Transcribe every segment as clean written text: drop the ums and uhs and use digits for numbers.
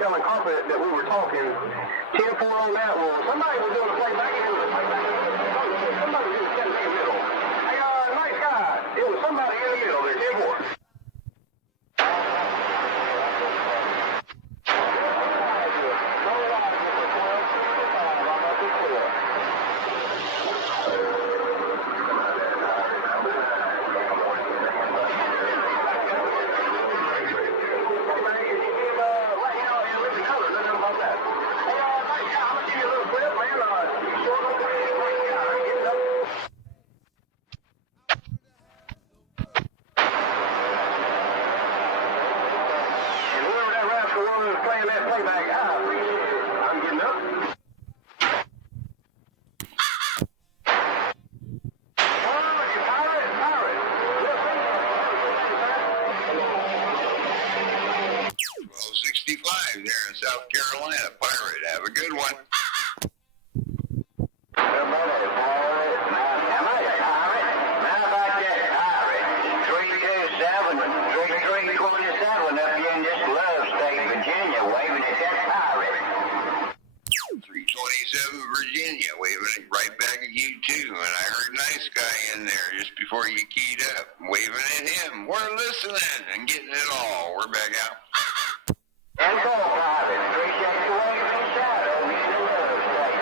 selling carpet that we were talking, 10-4 on that one. Somebody was doing a playback. Somebody was in the middle. Hey, nice guy. It was somebody in the middle there, 10-4. South Carolina pirate. Have a good one. Virginia, waving it right back at you too. And I heard nice guy in there just before you keyed up, waving at him. We're listening and getting it all. We're back out. And go, private. Appreciate you waving in shadow. Me the love state.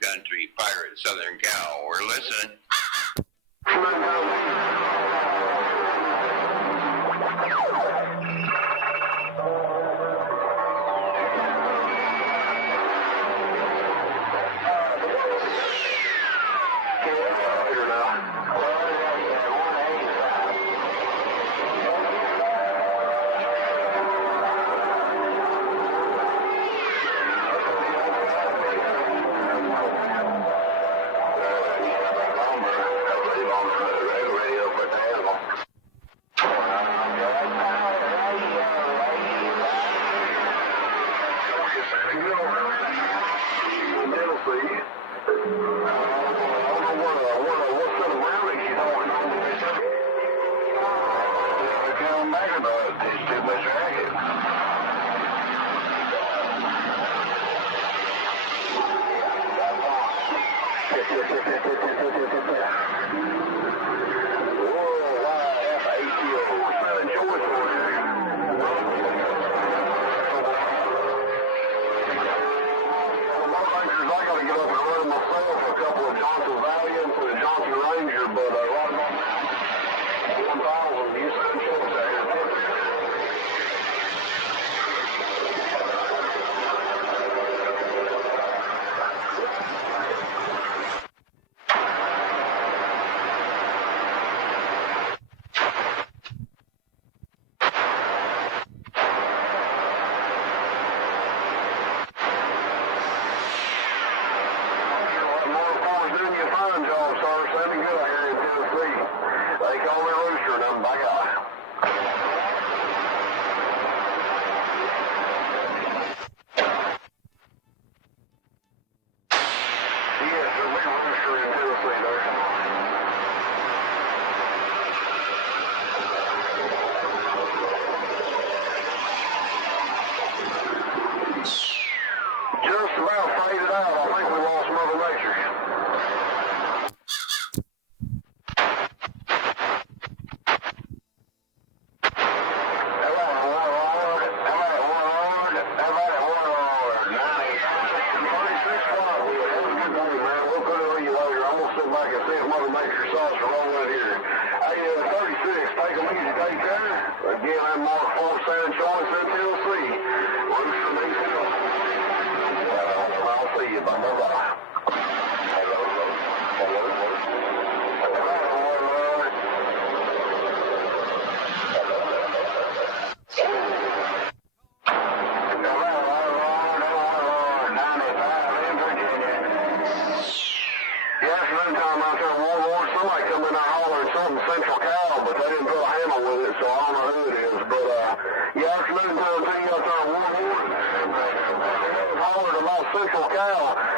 Country pirate, Southern Cal. We're listening. They call me Rooster, and I'm by God. Yes, there'll be Rooster in Tennessee there. Just about faded out. I think we lost Mother Nature. Back and see if Mother Nature saw us roll in here. Hey, 36, take a easy, take care. Again, I'm Mark 47 Choice in Tennessee. Rooster needs help. I'll see you. Bye-bye. Hello. Somebody come in there hollering something Central Cal, but they didn't put a handle with it, so I don't know who it is. But, yeah, afternoon time, take you out there on Warlord. Hollered about Central Cal.